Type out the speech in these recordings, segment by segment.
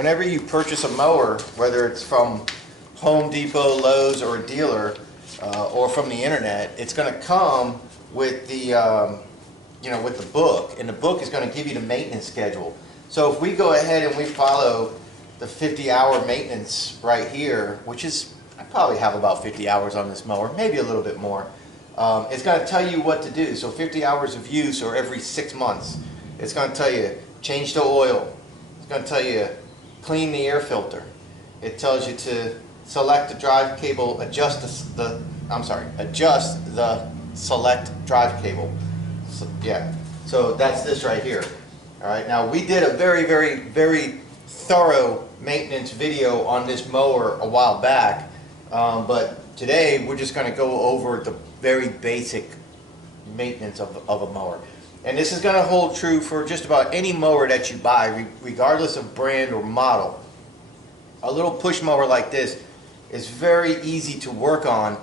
whenever you purchase a mower, whether it's from Home Depot, Lowe's, or a dealer, or from the internet, it's going to come with the with the book, and the book is going to give you the maintenance schedule. So if we go ahead and we follow the 50-hour maintenance right here, which is, I probably have about 50 hours on this mower, maybe a little bit more. It's going to tell you what to do. So 50 hours of use, or every 6 months. It's going to tell you change the oil. It's going to tell you clean the air filter. It tells you to select the drive cable, adjust the select drive cable. So, yeah. So that's this right here. All right. Now we did a very thorough maintenance video on this mower a while back, but today we're just going to go over the very basic maintenance of a mower. And this is going to hold true for just about any mower that you buy, regardless of brand or model. A little push mower like this is very easy to work on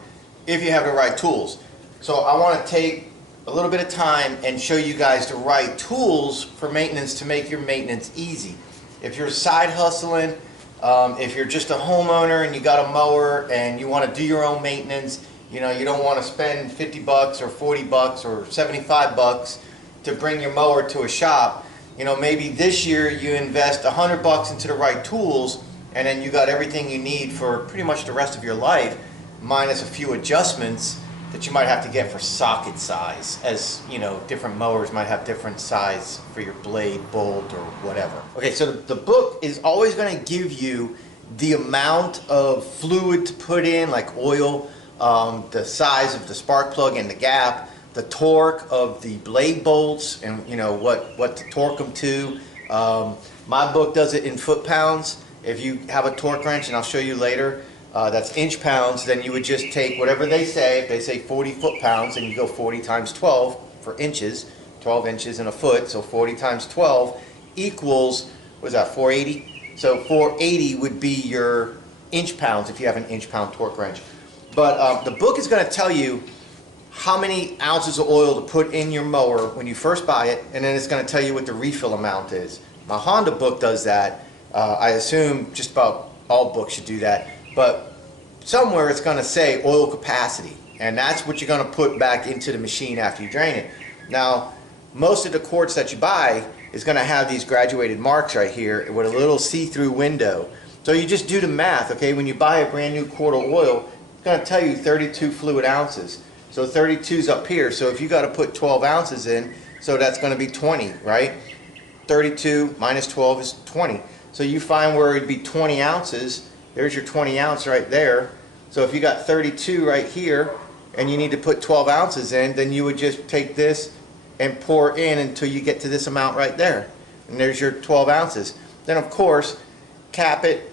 if you have the right tools. So I want to take a little bit of time and show you guys the right tools for maintenance to make your maintenance easy. If you're side hustling, if you're just a homeowner and you got a mower and you want to do your own maintenance, you don't want to spend 50 bucks or 40 bucks or 75 bucks to bring your mower to a shop. Maybe this year you invest 100 bucks into the right tools, and then you got everything you need for pretty much the rest of your life, minus a few adjustments that you might have to get for socket size, as different mowers might have different size for your blade, bolt, or whatever. Okay, so the book is always going to give you the amount of fluid to put in, like oil, the size of the spark plug and the gap, the torque of the blade bolts, and what to torque them to. My book does it in foot-pounds. If you have a torque wrench, and I'll show you later, that's inch-pounds, then you would just take whatever they say. If they say 40 foot-pounds, and you go 40 times 12 for inches, 12 inches in a foot, so 40 times 12 equals, what is that, 480? So 480 would be your inch-pounds if you have an inch-pound torque wrench. But the book is going to tell you how many ounces of oil to put in your mower when you first buy it, and then it's going to tell you what the refill amount is. My Honda book does that. I assume just about all books should do that, but somewhere it's going to say oil capacity, and that's what you're going to put back into the machine after you drain it. Now, most of the quarts that you buy is going to have these graduated marks right here with a little see-through window. So you just do the math, okay? When you buy a brand new quart of oil, it's going to tell you 32 fluid ounces. So 32 is up here, so if you got to put 12 ounces in, so that's going to be 20, right? 32 minus 12 is 20. So you find where it'd be 20 ounces, there's your 20 ounce right there. So if you got 32 right here, and you need to put 12 ounces in, then you would just take this and pour in until you get to this amount right there. And there's your 12 ounces. Then of course, cap it,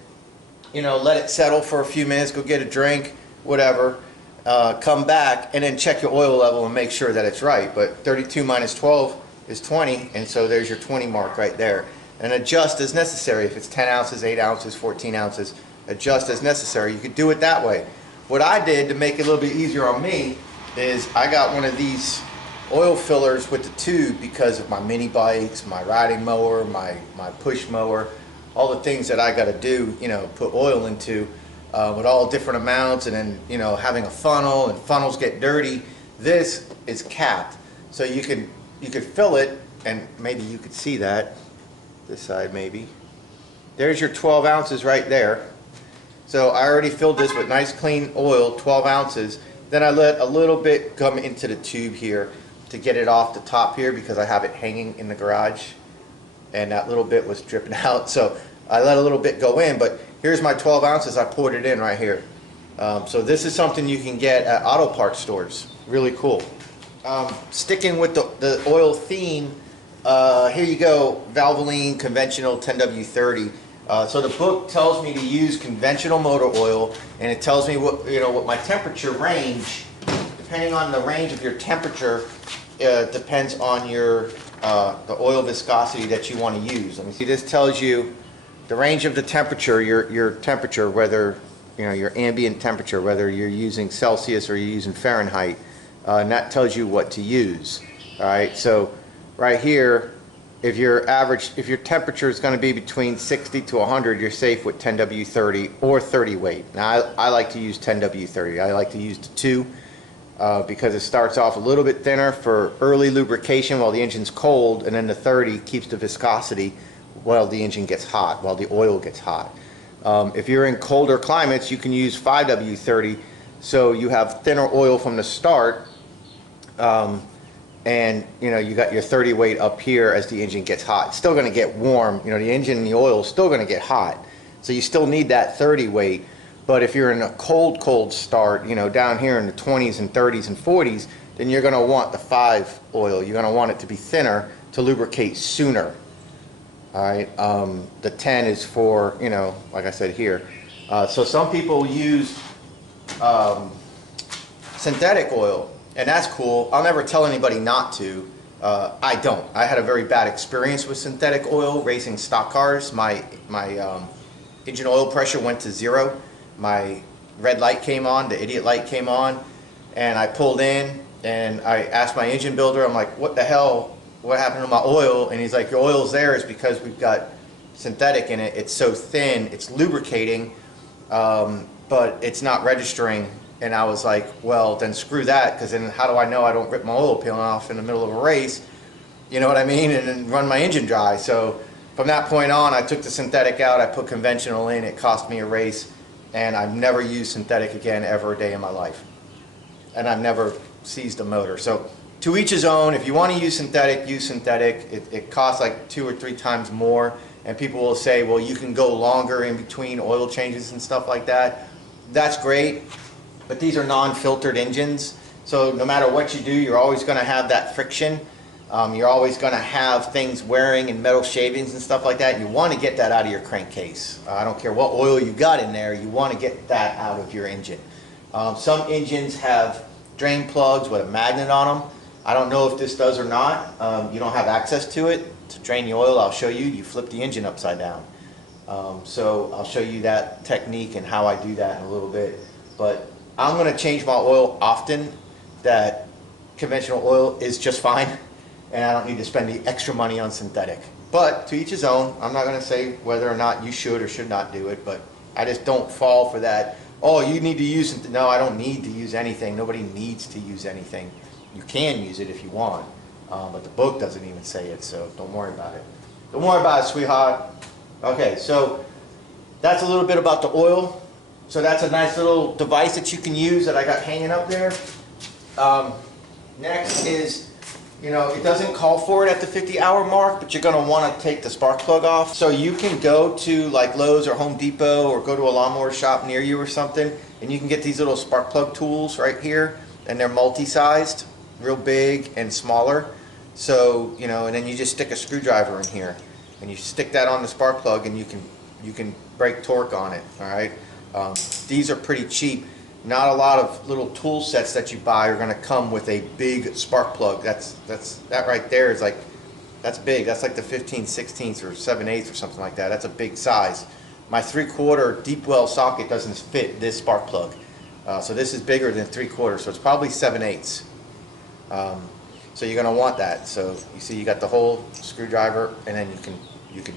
let it settle for a few minutes, go get a drink, whatever. Come back and then check your oil level and make sure that it's right. But 32 minus 12 is 20, and so there's your 20 mark right there. And adjust as necessary. If it's 10 ounces, 8 ounces, 14 ounces, adjust as necessary. You could do it that way. What I did to make it a little bit easier on me is I got one of these oil fillers with the tube because of my mini bikes, my riding mower, my push mower, all the things that I got to do, put oil into. With all different amounts, and then having a funnel, and funnels get dirty. This is capped, so you could fill it, and maybe you could see that this side maybe. There's your 12 ounces right there. So I already filled this with nice clean oil, 12 ounces. Then I let a little bit come into the tube here to get it off the top here because I have it hanging in the garage, and that little bit was dripping out. So I let a little bit go in, but here's my 12 ounces. I poured it in right here. So this is something you can get at auto parts stores. Really cool. Sticking with the oil theme, here you go, Valvoline conventional 10W30. So the book tells me to use conventional motor oil, and it tells me what my temperature range, depending on the range of your temperature, depends on your the oil viscosity that you want to use. Let me see. This tells you the range of the temperature, your temperature, whether your ambient temperature, whether you're using Celsius or you're using Fahrenheit, and that tells you what to use. All right, so right here if your temperature is going to be between 60 to 100, you're safe with 10W30 or 30 weight. Now I like to use 10W30. I like to use the 2 because it starts off a little bit thinner for early lubrication while the engine's cold, and then the 30 keeps the viscosity while the engine gets hot, while the oil gets hot. If you're in colder climates, you can use 5W30, so you have thinner oil from the start, and you know, you got your 30 weight up here as the engine gets hot. It's still going to get warm, you know, the engine and the oil is still going to get hot, so you still need that 30 weight. But if you're in a cold start, you know, down here in the 20s and 30s and 40s, then you're going to want the 5 oil. You're going to want it to be thinner to lubricate sooner. All right, the 10 is for, you know, like I said here. So some people use synthetic oil, and that's cool. I'll never tell anybody not to. I don't. I had a very bad experience with synthetic oil racing stock cars. My engine oil pressure went to 0. My red light came on, the idiot light came on, and I pulled in and I asked my engine builder, I'm like, what the hell, what happened to my oil? And he's like, your oil's there is because we've got synthetic in it. It's so thin, it's lubricating, but it's not registering. And I was like, well, then screw that, because then how do I know I don't rip my oil peeling off in the middle of a race? You know what I mean? And then run my engine dry. So from that point on, I took the synthetic out, I put conventional in, it cost me a race. And I've never used synthetic again ever a day in my life. And I've never seized a motor. So to each his own. If you want to use synthetic, use synthetic. It costs like 2 or 3 times more. And people will say, well, you can go longer in between oil changes and stuff like that. That's great. But these are non-filtered engines. So no matter what you do, you're always going to have that friction. You're always going to have things wearing and metal shavings and stuff like that. You want to get that out of your crankcase. I don't care what oil you got in there, you want to get that out of your engine. Some engines have drain plugs with a magnet on them. I don't know if this does or not. You don't have access to it. To drain the oil, I'll show you. You flip the engine upside down. So I'll show you that technique and how I do that in a little bit. But I'm going to change my oil often. That conventional oil is just fine. And I don't need to spend the extra money on synthetic. But to each his own. I'm not going to say whether or not you should or should not do it, but I just don't fall for that. Oh, you need to use it. No, I don't need to use anything. Nobody needs to use anything. You can use it if you want, but the book doesn't even say it, so don't worry about it. Don't worry about it, sweetheart. Okay, so that's a little bit about the oil. So that's a nice little device that you can use that I got hanging up there. Next is, you know, it doesn't call for it at the 50-hour mark, but you're going to want to take the spark plug off. So you can go to like Lowe's or Home Depot or go to a lawnmower shop near you or something, and you can get these little spark plug tools right here, and they're multi-sized, real big and smaller. So, you know, and then you just stick a screwdriver in here, and you stick that on the spark plug, and you can break torque on it. All right, these are pretty cheap. Not a lot of little tool sets that you buy are going to come with a big spark plug. That right there is like, that's big. That's like the 15/16 or 7/8 or something like that. That's a big size. My 3/4 deep well socket doesn't fit this spark plug. So this is bigger than 3/4, so it's probably 7/8. So you're going to want that. So you see you got the whole screwdriver, and then you can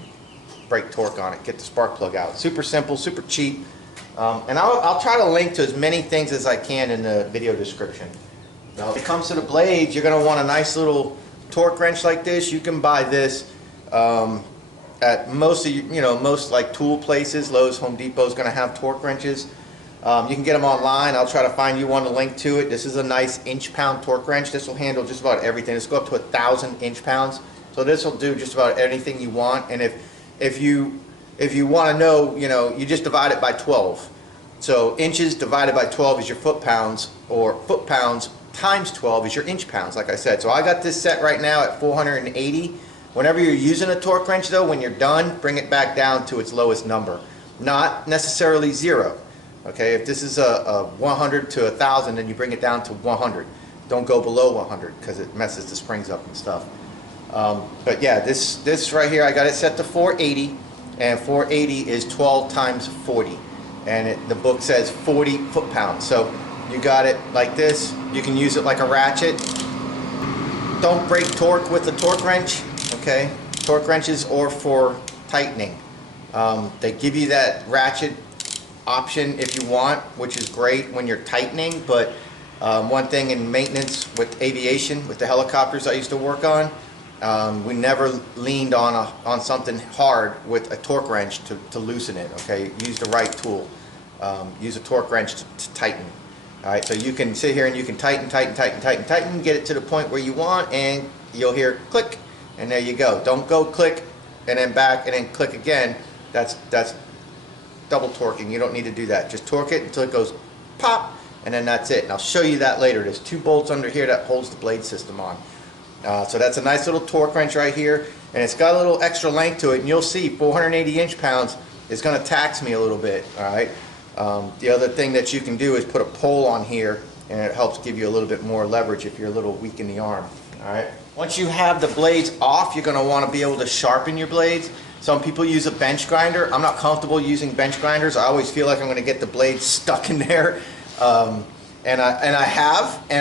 break torque on it, get the spark plug out. Super simple, super cheap. And I'll try to link to as many things as I can in the video description. Now, if it comes to the blades, you're going to want a nice little torque wrench like this. You can buy this at most like tool places. Lowe's, Home Depot is going to have torque wrenches. You can get them online. I'll try to find you one to link to it. This is a nice inch-pound torque wrench. This will handle just about everything. This will go up to 1,000 inch-pounds. So this will do just about anything you want. And if you want to know, you know, you just divide it by 12. So inches divided by 12 is your foot-pounds, or foot-pounds times 12 is your inch-pounds, like I said. So I got this set right now at 480. Whenever you're using a torque wrench, though, when you're done, bring it back down to its lowest number. Not necessarily 0. Okay, if this is a 100 to 1,000, then you bring it down to 100. Don't go below 100 because it messes the springs up and stuff. But yeah, this right here, I got it set to 480. And 480 is 12 times 40, and the book says 40 foot-pounds. So you got it like this. You can use it like a ratchet. Don't break torque with a torque wrench, okay? torque wrenches or for tightening. They give you that ratchet option if you want, which is great when you're tightening, but one thing in maintenance with aviation, with the helicopters I used to work on, we never leaned on something hard with a torque wrench to loosen it. Okay, use the right tool. Use a torque wrench to tighten. All right, so you can sit here and you can tighten, get it to the point where you want, and you'll hear click, and there you go. Don't go click and then back and then click again. That's double torquing. You don't need to do that. Just torque it until it goes pop, and then that's it. And I'll show you that later. There's 2 bolts under here that holds the blade system on. So that's a nice little torque wrench right here, and it's got a little extra length to it, and you'll see 480 inch-pounds is going to tax me a little bit. All right. The other thing that you can do is put a pole on here, and it helps give you a little bit more leverage if you're a little weak in the arm. All right. Once you have the blades off, you're going to want to be able to sharpen your blades. Some people use a bench grinder. I'm not comfortable using bench grinders. I always feel like I'm going to get the blades stuck in there, and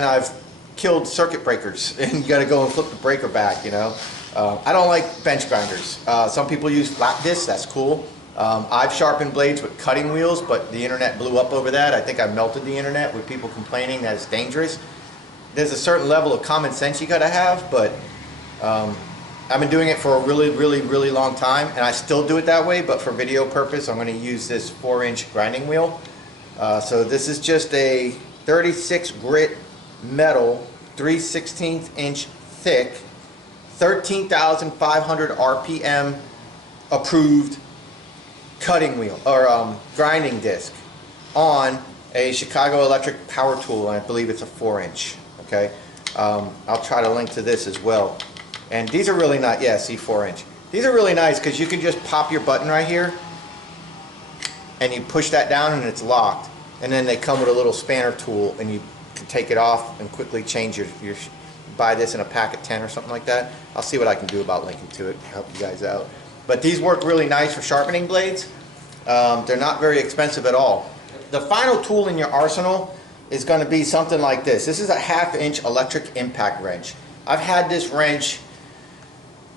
I've killed circuit breakers, and you got to go and flip the breaker back. You know, I don't like bench grinders. Some people use flat discs. That's cool. I've sharpened blades with cutting wheels, but the internet blew up over that. I think I melted the internet with people complaining that it's dangerous. There's a certain level of common sense you got to have, but I've been doing it for a really long time, and I still do it that way, but for video purpose I'm going to use this 4-inch grinding wheel. So this is just a 36 grit metal, 3/16 inch thick, 13,500 RPM approved cutting wheel or grinding disc on a Chicago Electric power tool, and I believe it's a 4-inch. Okay, I'll try to link to this as well. And these are really nice. Yeah, see, 4-inch. These are really nice because you can just pop your button right here, and you push that down, and it's locked. And then they come with a little spanner tool, and you can take it off and quickly change your buy this in a pack of 10 or something like that. I'll see what I can do about linking to it, help you guys out. But these work really nice for sharpening blades. They're not very expensive at all. The final tool in your arsenal is going to be something like this. This is a 1/2-inch electric impact wrench. I've had this wrench,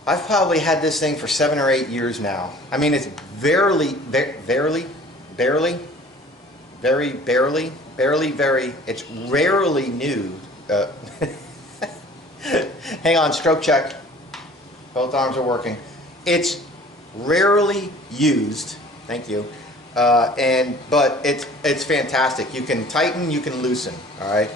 I've probably had this thing for 7 or 8 years now. I mean, it's barely, it's rarely new. Hang on, stroke check. Both arms are working. It's rarely used. Thank you. But it's fantastic. You can tighten, you can loosen. All right.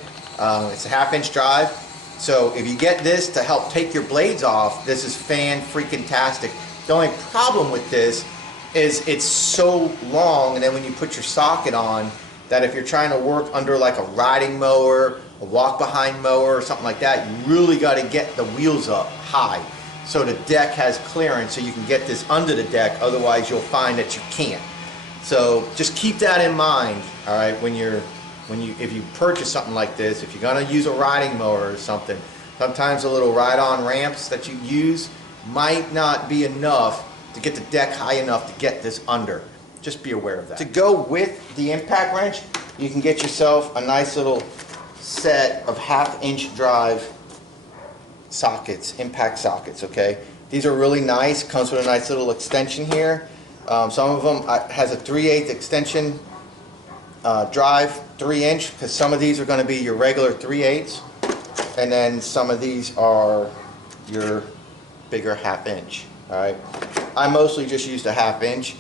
It's a 1/2-inch drive. So if you get this to help take your blades off, this is fan-freaking-tastic. The only problem with this is it's so long, and then when you put your socket on, that if you're trying to work under like a riding mower, a walk-behind mower, or something like that, you really got to get the wheels up high so the deck has clearance so you can get this under the deck. Otherwise, you'll find that you can't. So just keep that in mind, all right, if you purchase something like this. If you're going to use a riding mower or something, sometimes the little ride-on ramps that you use might not be enough to get the deck high enough to get this under. Just be aware of that. To go with the impact wrench, you can get yourself a nice little set of 1/2-inch drive sockets, impact sockets, okay? These are really nice. Comes with a nice little extension here. Some of them has a 3/8 extension drive, 3-inch, because some of these are going to be your regular 3/8, and then some of these are your bigger 1/2-inch. All right, I mostly just used a 1/2-inch,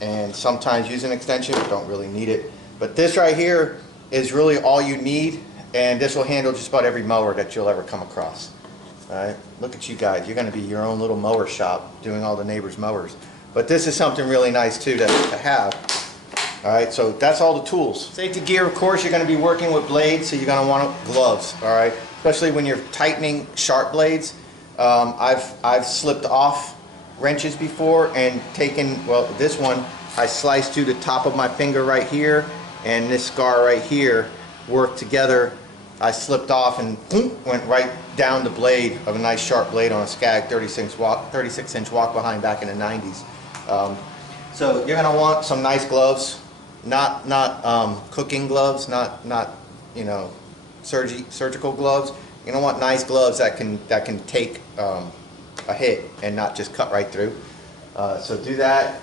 and sometimes use an extension, but don't really need it. But this right here is really all you need, and this will handle just about every mower that you'll ever come across. All right, look at you guys. You're going to be your own little mower shop doing all the neighbors' mowers. But this is something really nice too to have. All right, so that's all the tools. Safety gear, of course, you're going to be working with blades, so you're going to want gloves. All right, especially when you're tightening sharp blades. I've slipped off wrenches before and taken, well, this one I sliced to the top of my finger right here, and this scar right here worked together. I slipped off and went right down the blade of a nice sharp blade on a Skag 36-inch walk-behind back in the 90s. So you're going to want some nice gloves, not cooking gloves, not you know, surgical gloves. You're going to want nice gloves that can take a hit and not just cut right through. So do that.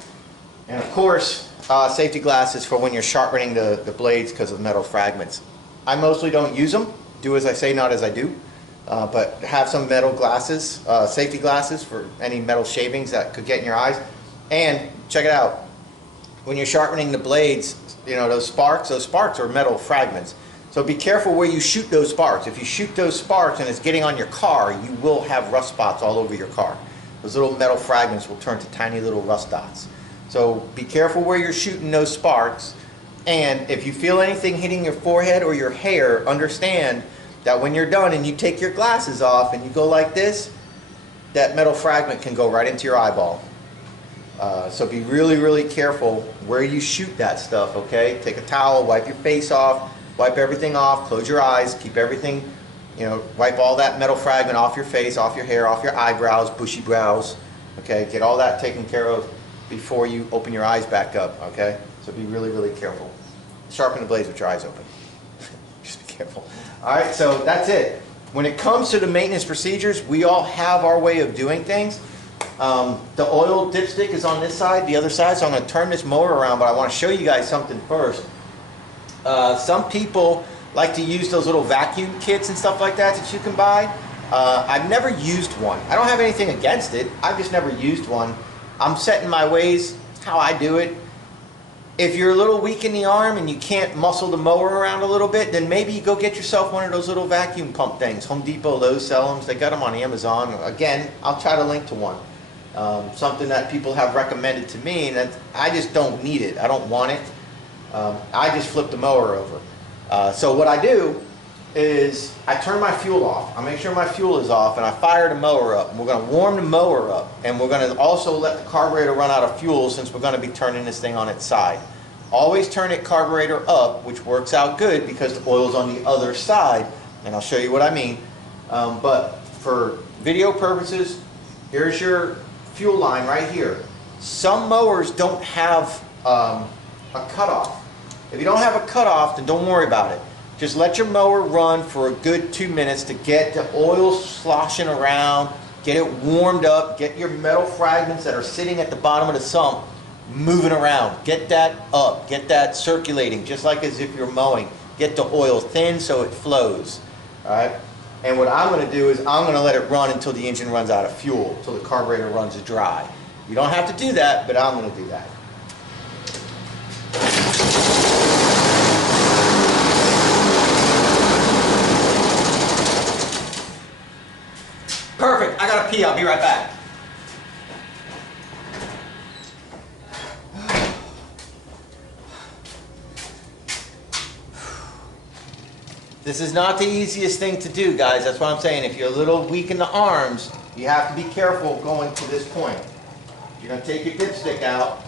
And of course, safety glasses for when you're sharpening the blades because of metal fragments. I mostly don't use them. Do as I say, not as I do. But have some metal glasses, safety glasses for any metal shavings that could get in your eyes. And check it out. When you're sharpening the blades, you know, those sparks are metal fragments. So be careful where you shoot those sparks. If you shoot those sparks and it's getting on your car, you will have rust spots all over your car. Those little metal fragments will turn to tiny little rust dots. So be careful where you're shooting those sparks. And if you feel anything hitting your forehead or your hair, understand that when you're done and you take your glasses off and you go like this, that metal fragment can go right into your eyeball. So be really, really careful where you shoot that stuff, okay? Take a towel, wipe your face off, wipe everything off, close your eyes, keep everything, you know, wipe all that metal fragment off your face, off your hair, off your eyebrows, bushy brows, okay? Get all that taken care of before you open your eyes back up, okay? So be really, really careful. Sharpen the blades with your eyes open. Just be careful. All right, so that's it. When it comes to the maintenance procedures, we all have our way of doing things. The oil dipstick is on this side, the other side, so I'm going to turn this mower around, but I want to show you guys something first. Some people like to use those little vacuum kits and stuff like that that you can buy. I've never used one. I don't have anything against it. I've just never used one. I'm set in my ways, how I do it. If you're a little weak in the arm and you can't muscle the mower around a little bit, then maybe you go get yourself one of those little vacuum pump things. Home Depot, those sell them. They got them on Amazon. Again, I'll try to link to one. Something that people have recommended to me, and I just don't need it. I don't want it. I just flip the mower over. So what I do is I turn my fuel off. I make sure my fuel is off and I fire the mower up. And we're going to warm the mower up, and we're going to also let the carburetor run out of fuel since we're going to be turning this thing on its side. Always turn it carburetor up, which works out good because the oil's on the other side, and I'll show you what I mean. But for video purposes, here's your fuel line right here. Some mowers don't have a cutoff. If you don't have a cutoff, then don't worry about it. Just let your mower run for a good 2 minutes to get the oil sloshing around, get it warmed up, get your metal fragments that are sitting at the bottom of the sump moving around. Get that up, get that circulating, just like as if you're mowing. Get the oil thin so it flows. All right? And what I'm going to do is I'm going to let it run until the engine runs out of fuel, until the carburetor runs dry. You don't have to do that, but I'm going to do that. Perfect. I gotta pee. I'll be right back. This is not the easiest thing to do, guys. That's what I'm saying. If you're a little weak in the arms, you have to be careful going to this point. You're gonna take your dipstick out,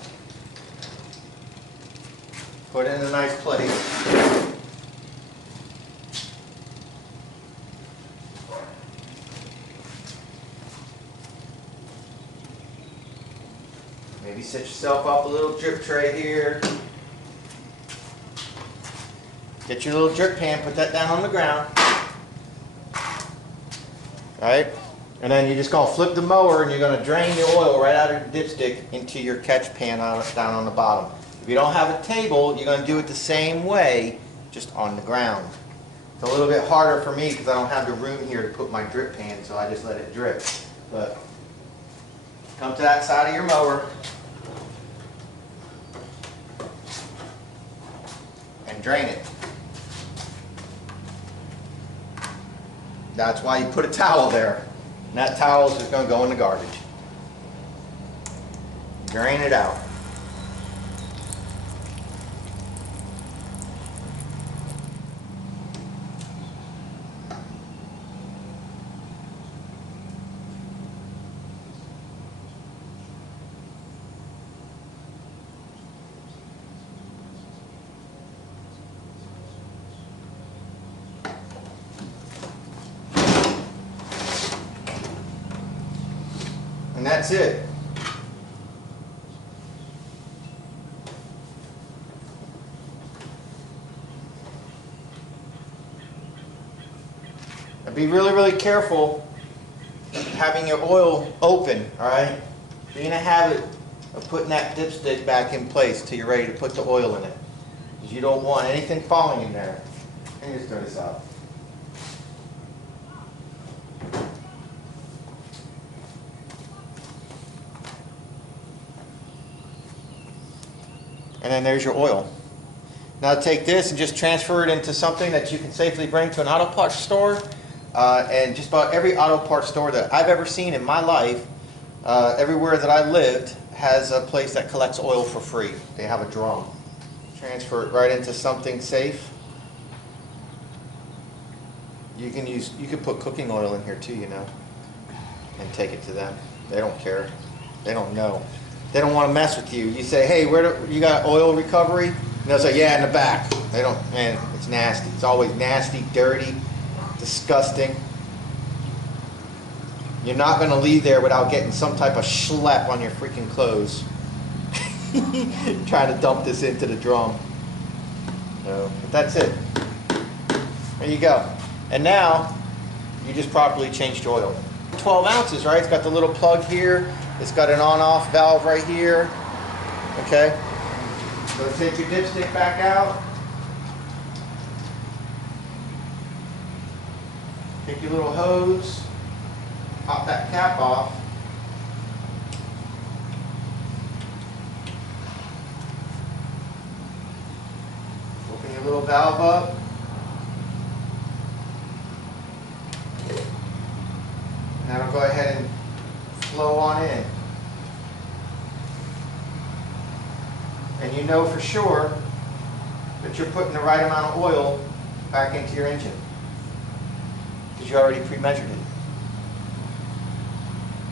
put it in a nice place. Maybe set yourself up a little drip tray here. Get your little drip pan, put that down on the ground. Alright? And then you're just going to flip the mower and you're going to drain the oil right out of the dipstick into your catch pan down on the bottom. If you don't have a table, you're going to do it the same way, just on the ground. It's a little bit harder for me because I don't have the room here to put my drip pan, so I just let it drip. But come to that side of your mower and drain it. That's why you put a towel there. And that towel is just going to go in the garbage. Drain it out. And that's it. And be really, really careful having your oil open, all right? Be in a habit of putting that dipstick back in place till you're ready to put the oil in it. Because you don't want anything falling in there. Let me just throw this out. And then there's your oil. Now take this and just transfer it into something that you can safely bring to an auto parts store. And just about every auto parts store that I've ever seen in my life, everywhere that I lived, has a place that collects oil for free. They have a drum. Transfer it right into something safe. You can put cooking oil in here too, you know, and take it to them. They don't care. They don't know. They don't want to mess with you. You say, hey, you got oil recovery? And they'll say, yeah, in the back. They don't, man, it's nasty. It's always nasty, dirty, disgusting. You're not going to leave there without getting some type of schlep on your freaking clothes. Trying to dump this into the drum. So, but that's it. There you go. And now, you just properly changed your oil. 12 ounces, right? It's got the little plug here. It's got an on-off valve right here. Okay? So take your dipstick back out. Take your little hose. Pop that cap off. Open your little valve up. And that'll go ahead and flow on in. And you know for sure that you're putting the right amount of oil back into your engine because you already pre-measured it.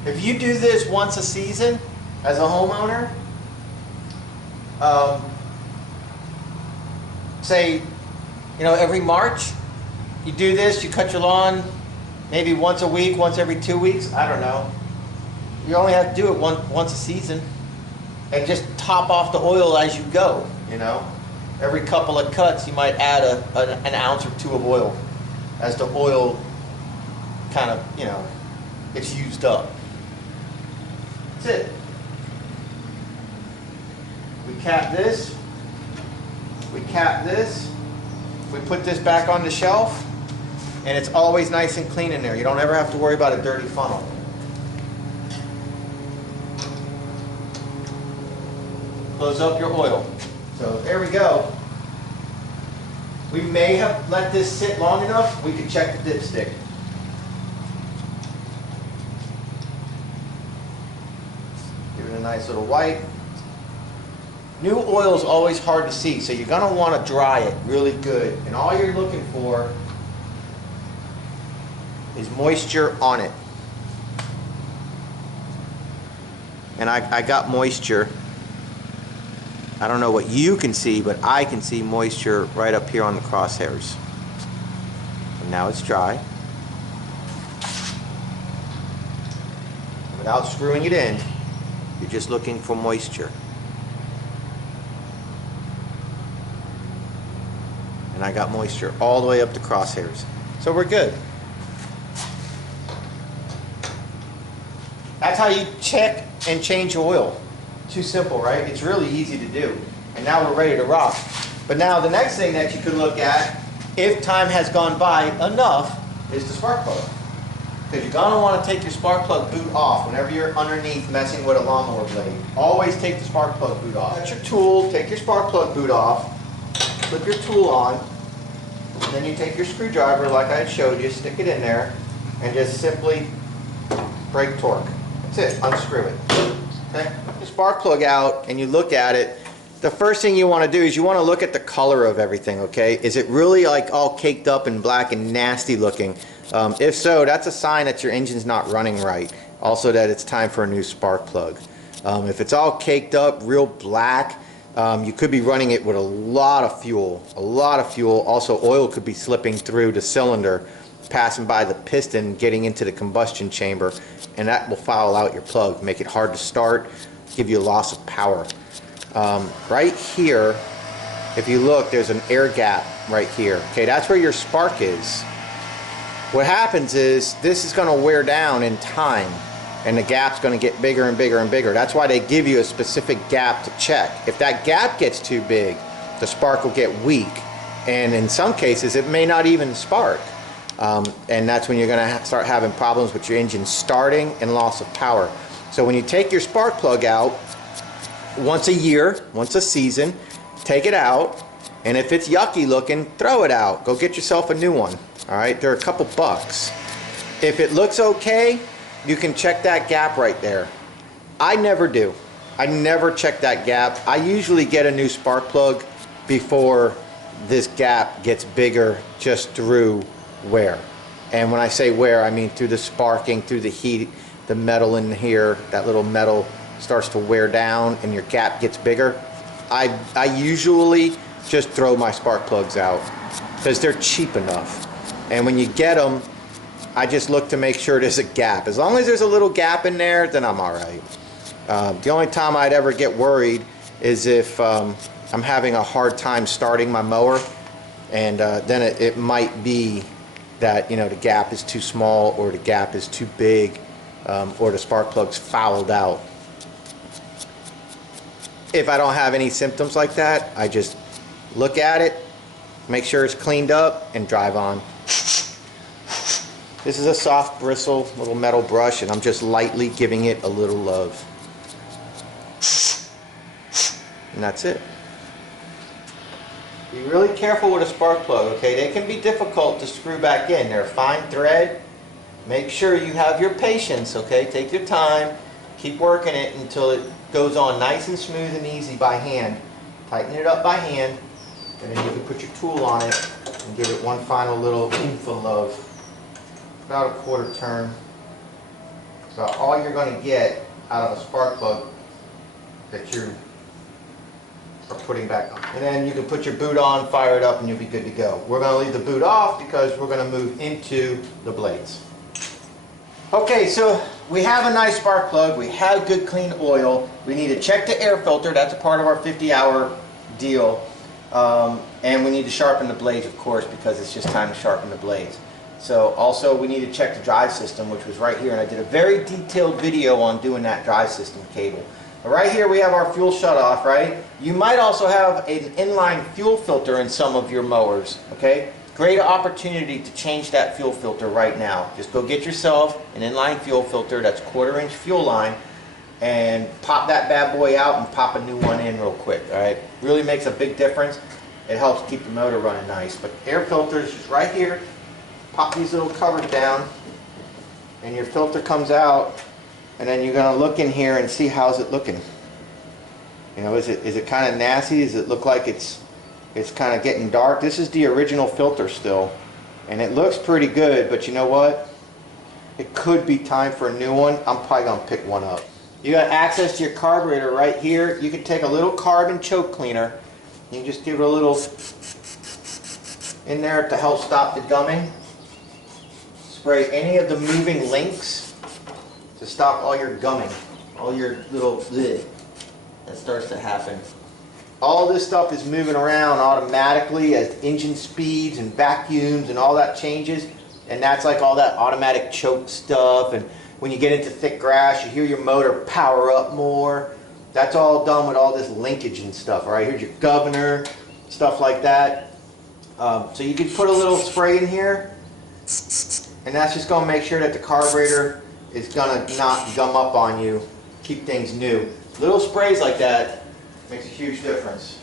If you do this once a season as a homeowner, say, you know, every March, you do this, you cut your lawn maybe once a week, once every 2 weeks, I don't know. You only have to do it once a season and just top off the oil as you go, you know. Every couple of cuts you might add an ounce or two of oil as the oil kind of, you know, gets used up. That's it. We cap this, we cap this, we put this back on the shelf, and it's always nice and clean in there. You don't ever have to worry about a dirty funnel. Close up your oil. So there we go. We may have let this sit long enough, we could check the dipstick. Give it a nice little wipe. New oil is always hard to see, so you're going to want to dry it really good. And all you're looking for is moisture on it. And I got moisture. I don't know what you can see, but I can see moisture right up here on the crosshairs. And now it's dry. Without screwing it in, you're just looking for moisture. And I got moisture all the way up the crosshairs. So we're good. That's how you check and change oil. Too simple, right? It's really easy to do. And now we're ready to rock. But now the next thing that you could look at, if time has gone by enough, is the spark plug. Because you're going to want to take your spark plug boot off whenever you're underneath messing with a lawnmower blade. Always take the spark plug boot off. Got your tool, take your spark plug boot off, flip your tool on, and then you take your screwdriver like I had showed you, stick it in there, and just simply break torque. That's it, unscrew it. Okay? The spark plug out and you look at it, the first thing you want to do is you want to look at the color of everything, okay? Is it really like all caked up and black and nasty looking? If so, that's a sign that your engine's not running right. Also that it's time for a new spark plug. If it's all caked up, real black, you could be running it with a lot of fuel. Also, oil could be slipping through the cylinder, passing by the piston, getting into the combustion chamber, and that will foul out your plug, make it hard to start, give you a loss of power. Right here, if you look, there's an air gap right here. Okay, that's where your spark is. what happens is this is going to wear down in time, and the gap's going to get bigger and bigger and bigger. That's why they give you a specific gap to check. If that gap gets too big, the spark will get weak, and in some cases it may not even spark. And that's when you're going to start having problems with your engine starting and loss of power. So when you take your spark plug out, once a year, once a season, take it out, and if it's yucky looking, throw it out. Go get yourself a new one. Alright, they're a couple bucks. If it looks okay, you can check that gap right there. I never do. I never check that gap. I usually get a new spark plug before this gap gets bigger, just through wear. And when I say wear, I mean through the sparking, through the heat, the metal in here, that little metal starts to wear down and your gap gets bigger. I usually just throw my spark plugs out because they're cheap enough. And when you get them, I just look to make sure there's a gap. As long as there's a little gap in there, then I'm alright. The only time I'd ever get worried is if I'm having a hard time starting my mower, and then it might be that, you know, the gap is too small, or the gap is too big, or the spark plug's fouled out. If I don't have any symptoms like that, I just look at it, make sure it's cleaned up, and drive on. This is a soft bristle little metal brush, and I'm just lightly giving it a little love. And that's it. Be really careful with a spark plug, okay? They can be difficult to screw back in. They're a fine thread. Make sure you have your patience, okay? Take your time. Keep working it until it goes on nice and smooth and easy by hand. Tighten it up by hand, and then you can put your tool on it and give it one final little oomph of love. About a quarter turn. So all you're going to get out of a spark plug that you are putting back on. And then you can put your boot on, fire it up, and you'll be good to go. We're going to leave the boot off because we're going to move into the blades. Okay, so we have a nice spark plug. We have good clean oil. We need to check the air filter. That's a part of our 50-hour deal. And we need to sharpen the blades, of course, because it's just time to sharpen the blades. So also we need to check the drive system, which was right here, and I did a very detailed video on doing that drive system cable. But right here we have our fuel shutoff, right? You might also have an inline fuel filter in some of your mowers, okay? Great opportunity to change that fuel filter right now. Just go get yourself an inline fuel filter that's 1/4-inch fuel line, and pop that bad boy out and pop a new one in real quick, all right? Really makes a big difference. It helps keep the motor running nice. But air filters just right here. Pop these little covers down, and your filter comes out, and then you're going to look in here and see how's it looking. You know, is it kind of nasty? Does it look like it's kind of getting dark? This is the original filter still, and it looks pretty good, but you know what? It could be time for a new one. I'm probably going to pick one up. You got access to your carburetor right here. You can take a little carbon choke cleaner. You can just give it a little in there to help stop the gumming. Spray any of the moving links to stop all your gumming, all your little bleh that starts to happen. All this stuff is moving around automatically as engine speeds and vacuums and all that changes, and that's like all that automatic choke stuff. And when you get into thick grass, you hear your motor power up more. That's all done with all this linkage and stuff. All right, here's your governor, stuff like that. So you can put a little spray in here, and that's just going to make sure that the carburetor is going to not gum up on you, keep things new. Little sprays like that makes a huge difference.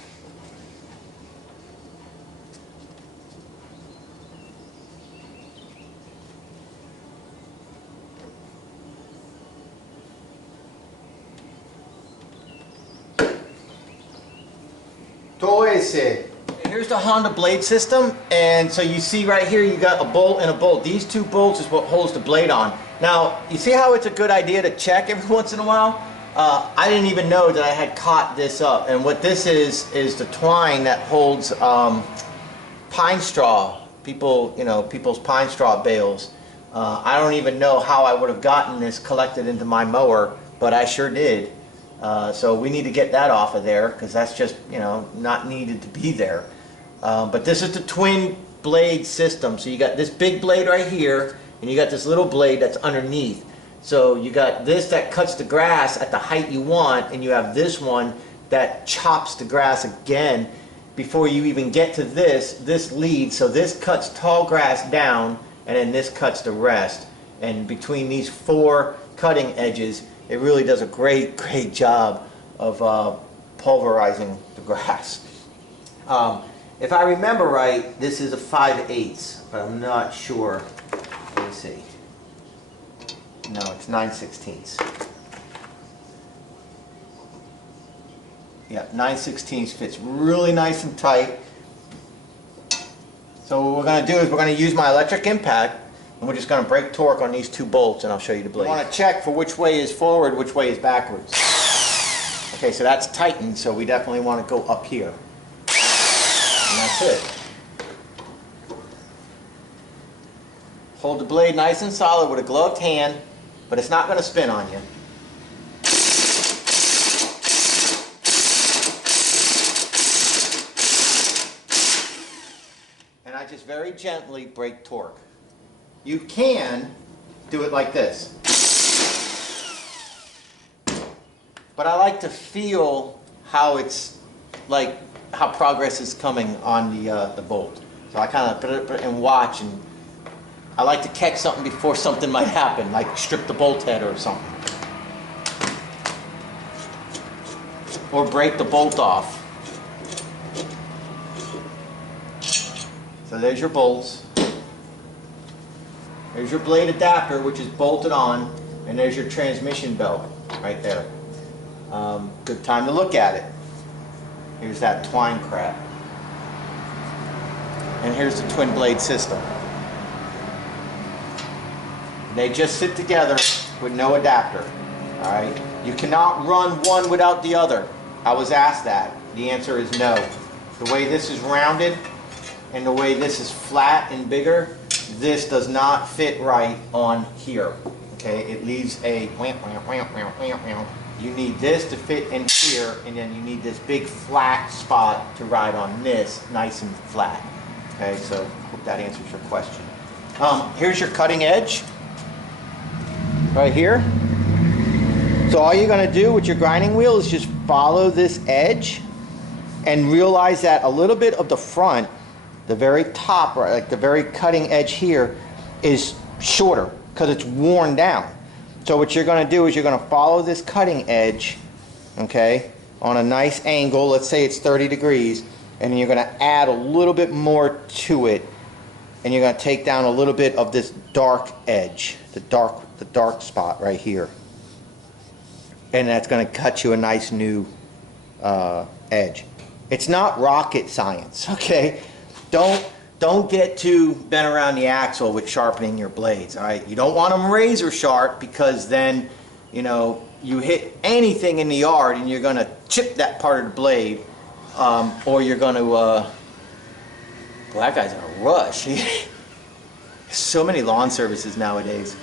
Here's the Honda blade system, and so you see right here you got a bolt and a bolt. These two bolts is what holds the blade on. Now you see how it's a good idea to check every once in a while? I didn't even know that I had caught this up, and what this is the twine that holds pine straw. People's pine straw bales. I don't even know how I would have gotten this collected into my mower, but I sure did. So we need to get that off of there because that's just, not needed to be there. But this is the twin blade system. So you got this big blade right here, and you got this little blade that's underneath. So you got this that cuts the grass at the height you want, and you have this one that chops the grass again before you even get to this leads. So this cuts tall grass down, and then this cuts the rest. And between these 4 cutting edges, it really does a great great job of pulverizing the grass. If I remember right, this is a 5/8, but I'm not sure. Let me see. No, it's 9/16. Yeah, 9/16 fits really nice and tight. So what we're going to do is we're going to use my electric impact, and we're just going to break torque on these 2 bolts, and I'll show you the blade. You want to check for which way is forward, which way is backwards. Okay, so that's tightened, so we definitely want to go up here. And that's it. Hold the blade nice and solid with a gloved hand, but it's not going to spin on you. And I just very gently break torque. You can do it like this. But I like to feel how it's like, how progress is coming on the bolt. So I kind of put it and watch, and I like to catch something before something might happen, like strip the bolt head or something. Or break the bolt off. So there's your bolts. There's your blade adapter, which is bolted on, and there's your transmission belt right there. Good time to look at it. Here's that twine crap. And here's the twin blade system. They just sit together with no adapter. Alright? You cannot run one without the other. I was asked that. The answer is no. The way this is rounded and the way this is flat and bigger, this does not fit right on here. Okay? It leaves a whamp, whamp, whamp, whamp, whamp, whamp. You need this to fit in here, and then you need this big flat spot to ride on this, nice and flat. Okay, so hope that answers your question. Here's your cutting edge, right here. So all you're going to do with your grinding wheel is just follow this edge, and realize that a little bit of the front, the very top, right, like the very cutting edge here, is shorter because it's worn down. So what you're going to do is you're going to follow this cutting edge, okay, on a nice angle. Let's say it's 30 degrees, and then you're going to add a little bit more to it, and you're going to take down a little bit of this dark edge, the dark spot right here, and that's going to cut you a nice new edge. It's not rocket science, okay? Don't get too bent around the axle with sharpening your blades, all right? You don't want them razor sharp, because then, you know, you hit anything in the yard and you're going to chip that part of the blade, or you're going to, well, that guy's in a rush. So many lawn services nowadays.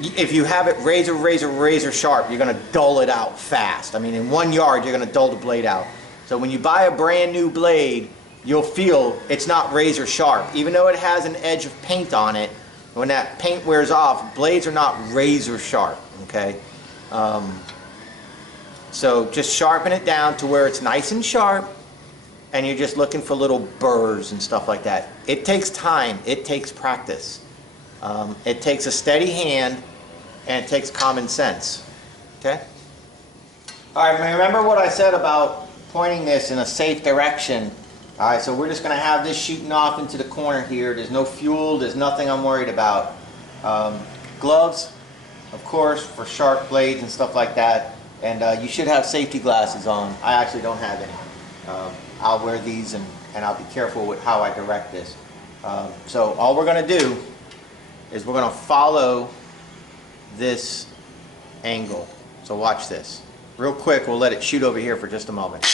If you have it razor sharp, you're going to dull it out fast. I mean, in 1 yard, you're going to dull the blade out. So when you buy a brand new blade, you'll feel it's not razor sharp. Even though it has an edge of paint on it, when that paint wears off, blades are not razor sharp, okay? So just sharpen it down to where it's nice and sharp, and you're just looking for little burrs and stuff like that. It takes time. It takes practice. It takes a steady hand, and it takes common sense, okay? All right, remember what I said about pointing this in a safe direction. All right, so we're just going to have this shooting off into the corner here. There's no fuel. There's nothing I'm worried about. Gloves, of course, for sharp blades and stuff like that. And you should have safety glasses on. I actually don't have any. I'll wear these, and I'll be careful with how I direct this. So all we're going to do is we're going to follow this angle. So watch this. Real quick, we'll let it shoot over here for just a moment.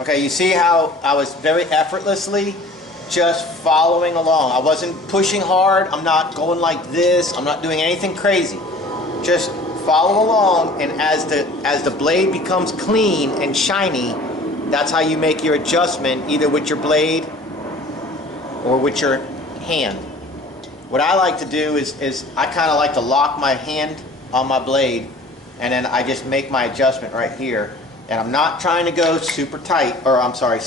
Okay, you see how I was very effortlessly just following along. I wasn't pushing hard. I'm not going like this. I'm not doing anything crazy. Just follow along, and as the blade becomes clean and shiny, that's how you make your adjustment, either with your blade or with your hand. What I like to do is I kind of like to lock my hand on my blade, and then I just make my adjustment right here. And I'm not trying to go super tight, or I'm sorry,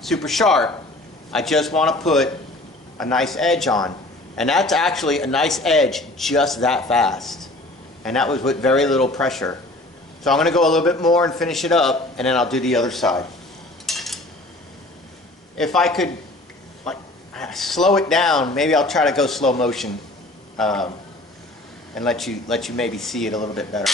super sharp. I just want to put a nice edge on. And that's actually a nice edge just that fast. And that was with very little pressure. So I'm going to go a little bit more and finish it up, and then I'll do the other side. If I could like slow it down, maybe I'll try to go slow motion and let you maybe see it a little bit better.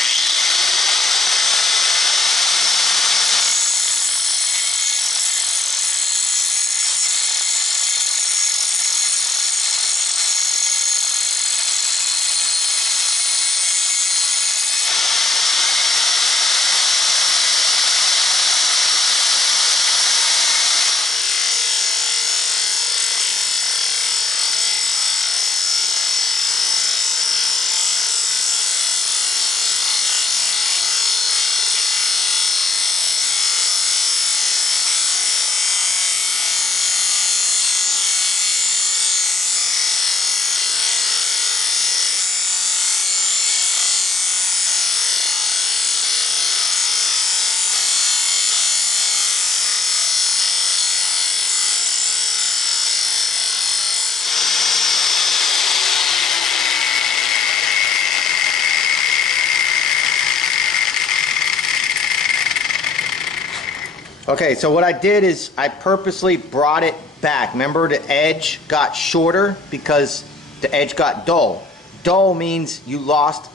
Okay, so what I did is I purposely brought it back. Remember, the edge got shorter because the edge got dull. Dull means you lost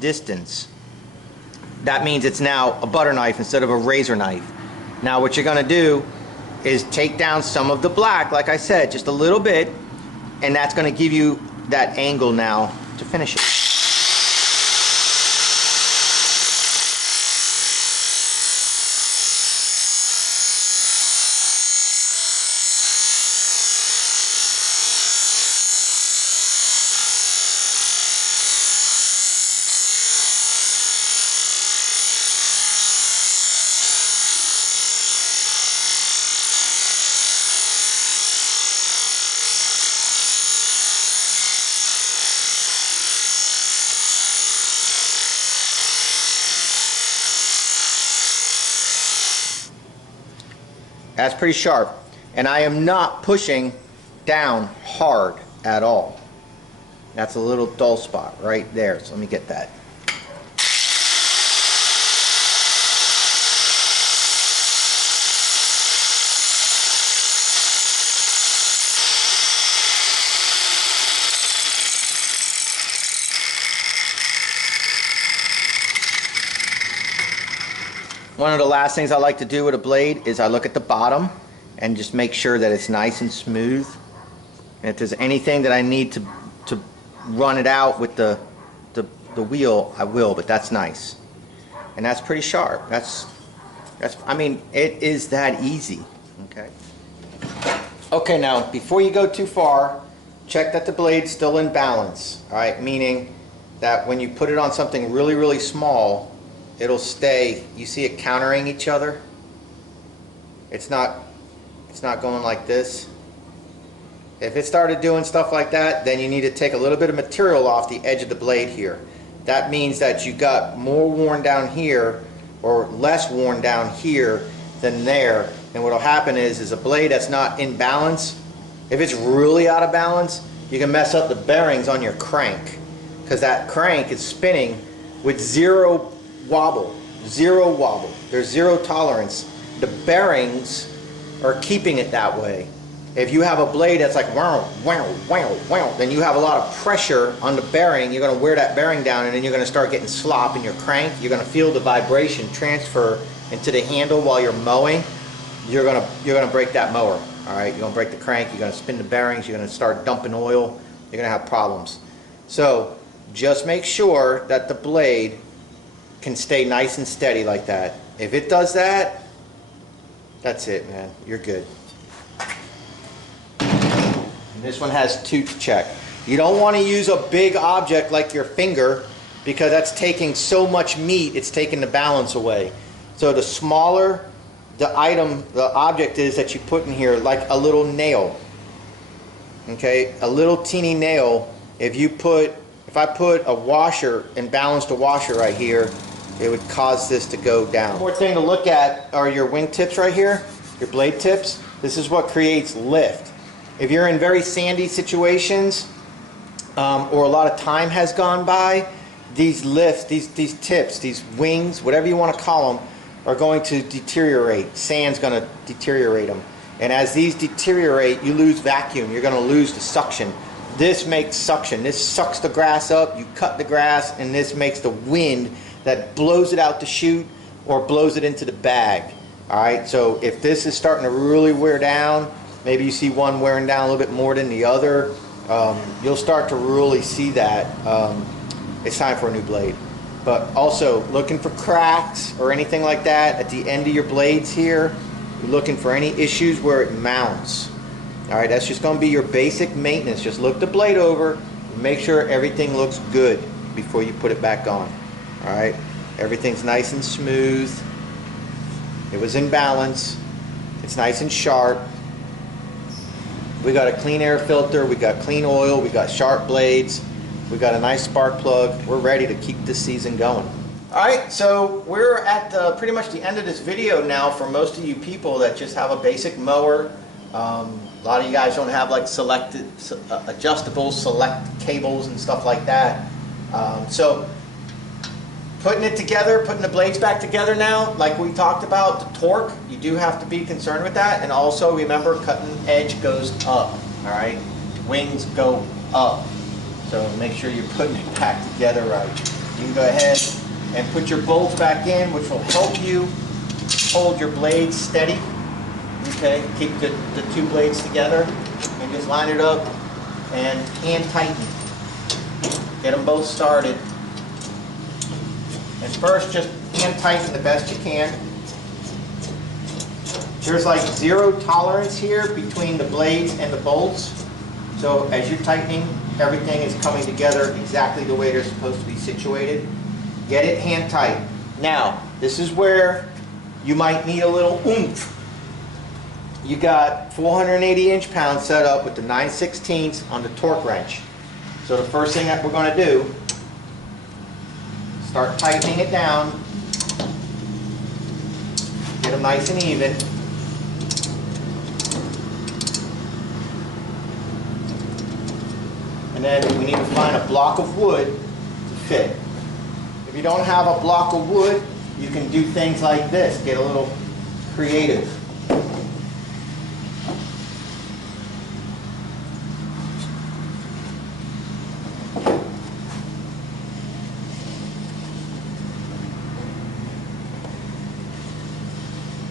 distance. That means it's now a butter knife instead of a razor knife. Now what you're gonna do is take down some of the black, like I said, just a little bit, and that's gonna give you that angle now to finish it. That's pretty sharp, and I am not pushing down hard at all. That's a little dull spot right there, so let me get that. One of the last things I like to do with a blade is I look at the bottom and just make sure that it's nice and smooth. And if there's anything that I need to run it out with the wheel, I will, but that's nice. And that's pretty sharp. I mean, it is that easy. Okay. Okay, now before you go too far, check that the blade's still in balance. All right, meaning that when you put it on something really, really small, it'll stay. You see it countering each other? It's not going like this. If it started doing stuff like that, then you need to take a little bit of material off the edge of the blade here. That means that you got more worn down here or less worn down here than there. And what'll happen is a blade that's not in balance, if it's really out of balance, you can mess up the bearings on your crank, because that crank is spinning with zero wobble. There's zero tolerance. The bearings are keeping it that way. If you have a blade that's like wow, wow, wow, wow, then you have a lot of pressure on the bearing. You're going to wear that bearing down, and then you're going to start getting slop in your crank. You're going to feel the vibration transfer into the handle while you're mowing. You're going to break that mower. All right, you're going to break the crank. You're going to spin the bearings. You're going to start dumping oil. You're going to have problems. So just make sure that the blade can stay nice and steady like that. If it does that, that's it, man. You're good. And this one has 2 to check. You don't want to use a big object like your finger because that's taking so much meat, it's taking the balance away. So the smaller the item, the object is that you put in here, like a little nail. Okay, a little teeny nail. If I put a washer and balanced a washer right here, it would cause this to go down. One more thing to look at are your wing tips right here, your blade tips. This is what creates lift. If you're in very sandy situations, or a lot of time has gone by, these lifts, these tips, these wings, whatever you want to call them, are going to deteriorate. Sand's going to deteriorate them. And as these deteriorate, you lose vacuum. You're going to lose the suction. This makes suction. This sucks the grass up. You cut the grass, and this makes the wind that blows it out the chute or blows it into the bag. All right, so if this is starting to really wear down, maybe you see one wearing down a little bit more than the other, you'll start to really see that it's time for a new blade. But also looking for cracks or anything like that at the end of your blades here. You're looking for any issues where it mounts. All right, that's just going to be your basic maintenance. Just look the blade over and make sure everything looks good before you put it back on. All right, everything's nice and smooth. It was in balance. It's nice and sharp. We got a clean air filter. We got clean oil. We got sharp blades. We got a nice spark plug. We're ready to keep this season going. All right, so we're at pretty much the end of this video now for most of you people that just have a basic mower. A lot of you guys don't have like selected, adjustable select cables and stuff like that. So putting it together, putting the blades back together now, like we talked about, the torque, you do have to be concerned with that. And also remember, cutting edge goes up, all right? Wings go up. So make sure you're putting it back together right. You can go ahead and put your bolts back in, which will help you hold your blades steady. Okay, keep the 2 blades together and just line it up and hand tighten. Get them both started. And first, just hand tighten the best you can. There's like 0 tolerance here between the blades and the bolts. So as you're tightening, everything is coming together exactly the way they're supposed to be situated. Get it hand tight. Now, this is where you might need a little oomph. You got 480 inch-pounds set up with the 9/16 on the torque wrench. So the first thing that we're going to do, start tightening it down. Get them nice and even. And then we need to find a block of wood to fit. If you don't have a block of wood, you can do things like this. Get a little creative.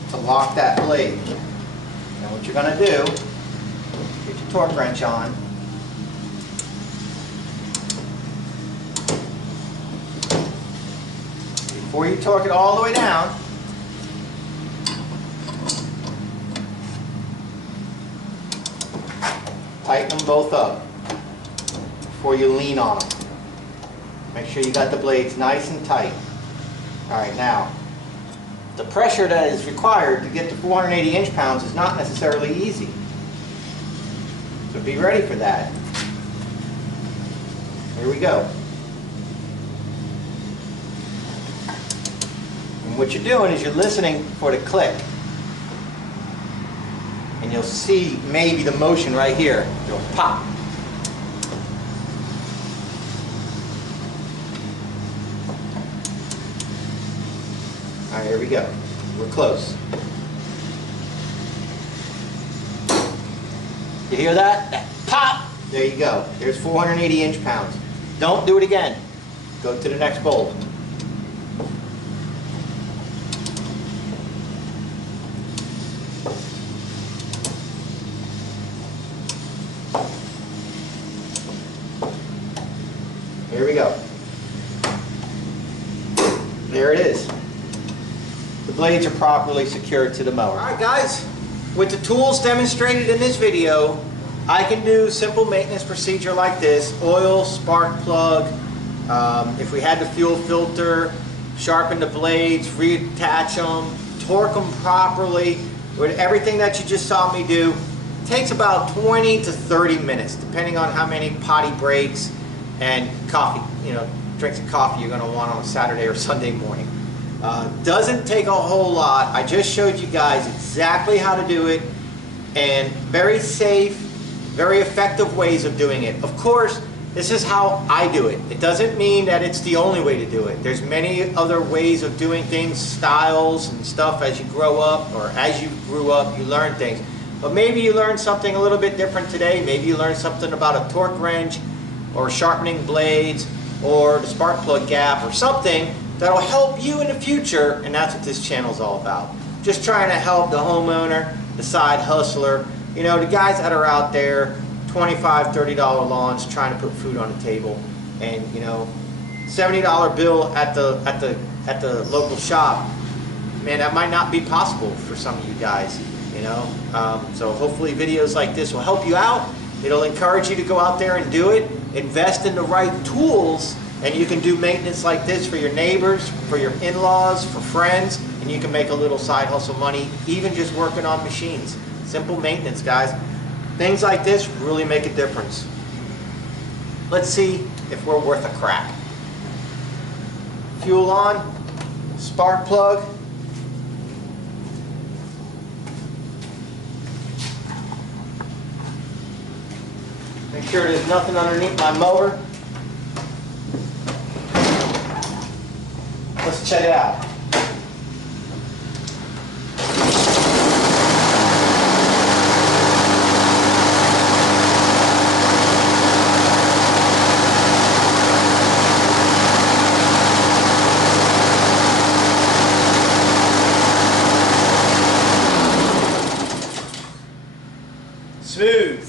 To lock that blade. Now what you're going to do, get your torque wrench on. Before you torque it all the way down, tighten them both up before you lean on them. Make sure you got the blades nice and tight. All right, now, the pressure that is required to get to 480 inch-pounds is not necessarily easy. So be ready for that. Here we go. And what you're doing is you're listening for the click. And you'll see maybe the motion right here. It'll pop. All right, here we go. We're close. You hear that? That pop! There you go. There's 480 inch-pounds. Don't do it again. Go to the next bolt. Here we go. There blades are properly secured to the mower. Alright guys, with the tools demonstrated in this video, I can do simple maintenance procedure like this: oil, spark plug, if we had the fuel filter, sharpen the blades, reattach them, torque them properly, with everything that you just saw me do. It takes about 20 to 30 minutes, depending on how many potty breaks and coffee, drinks of coffee you're going to want on a Saturday or Sunday morning. Doesn't take a whole lot. I just showed you guys exactly how to do it, and very safe, very effective ways of doing it. Of course, this is how I do it. It doesn't mean that it's the only way to do it. There's many other ways of doing things, styles and stuff. As you grow up, or as you grew up, you learn things. But maybe you learned something a little bit different today. Maybe you learned something about a torque wrench, or sharpening blades, or the spark plug gap, or something that'll help you in the future, and that's what this channel is all about. Just trying to help the homeowner, the side hustler, the guys that are out there, $25, $30 lawns, trying to put food on the table, and $70 bill at the local shop. Man, that might not be possible for some of you guys. So hopefully videos like this will help you out. It'll encourage you to go out there and do it. Invest in the right tools, and you can do maintenance like this for your neighbors, for your in-laws, for friends, and you can make a little side hustle money, even just working on machines. Simple maintenance, guys. Things like this really make a difference. Let's see if we're worth a crack. Fuel on, spark plug. Make sure there's nothing underneath my mower. Let's check it out. Smooth,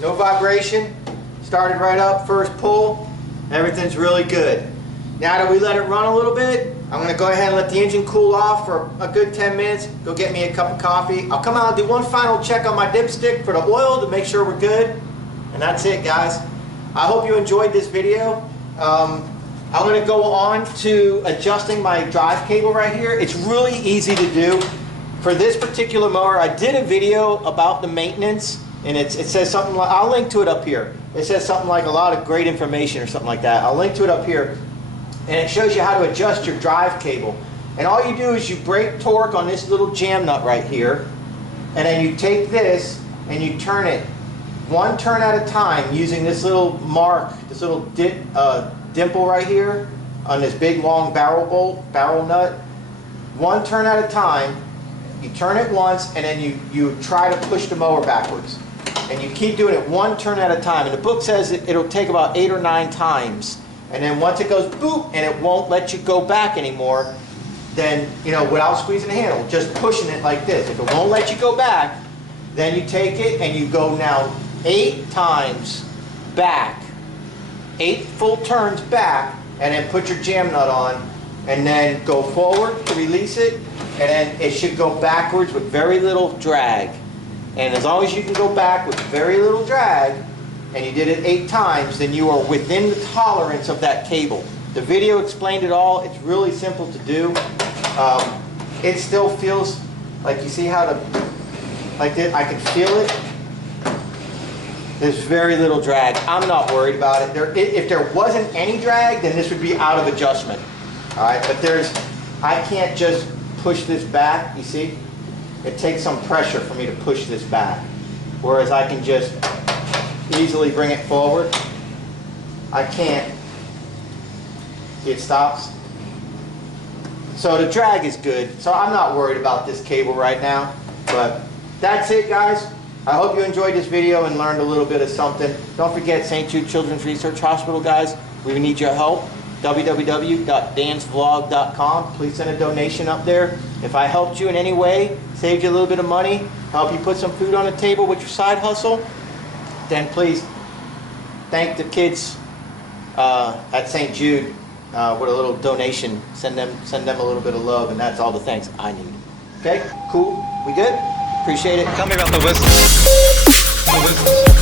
no vibration, started right up, first pull, everything's really good. Now that we let it run a little bit, I'm going to go ahead and let the engine cool off for a good 10 minutes, go get me a cup of coffee. I'll come out and do one final check on my dipstick for the oil to make sure we're good, and that's it, guys. I hope you enjoyed this video. I'm going to go on to adjusting my drive cable right here. It's really easy to do. For this particular mower, I did a video about the maintenance, and it says something like, I'll link to it up here. It says something like a lot of great information or something like that. I'll link to it up here, and it shows you how to adjust your drive cable. And all you do is you break torque on this little jam nut right here, and then you take this and you turn it one turn at a time using this little mark, this little dimple right here on this big long barrel nut. One turn at a time. You turn it once, and then you try to push the mower backwards. And you keep doing it one turn at a time. And the book says it'll take about 8 or 9 times. And then once it goes boop, and it won't let you go back anymore, then, without squeezing the handle, just pushing it like this. If it won't let you go back, then you take it and you go now 8 times back. 8 full turns back, and then put your jam nut on, and then go forward to release it, and then it should go backwards with very little drag. And as long as you can go back with very little drag, and you did it 8 times, then you are within the tolerance of that cable. The video explained it all. It's really simple to do. It still feels like, you see how like this, I can feel it. There's very little drag. I'm not worried about it. If there wasn't any drag, then this would be out of adjustment. All right, but I can't just push this back, you see? It takes some pressure for me to push this back. Whereas I can just easily bring it forward. I can't. See, it stops. So the drag is good. So I'm not worried about this cable right now. But that's it, guys. I hope you enjoyed this video and learned a little bit of something. Don't forget St. Jude Children's Research Hospital, guys. We need your help. www.dansvlog.com. Please send a donation up there. If I helped you in any way, saved you a little bit of money, help you put some food on the table with your side hustle, then please thank the kids at St. Jude with a little donation. Send them a little bit of love, and that's all the thanks I need. Okay, cool, we good? Appreciate it. Tell me about the whistles. The whistles.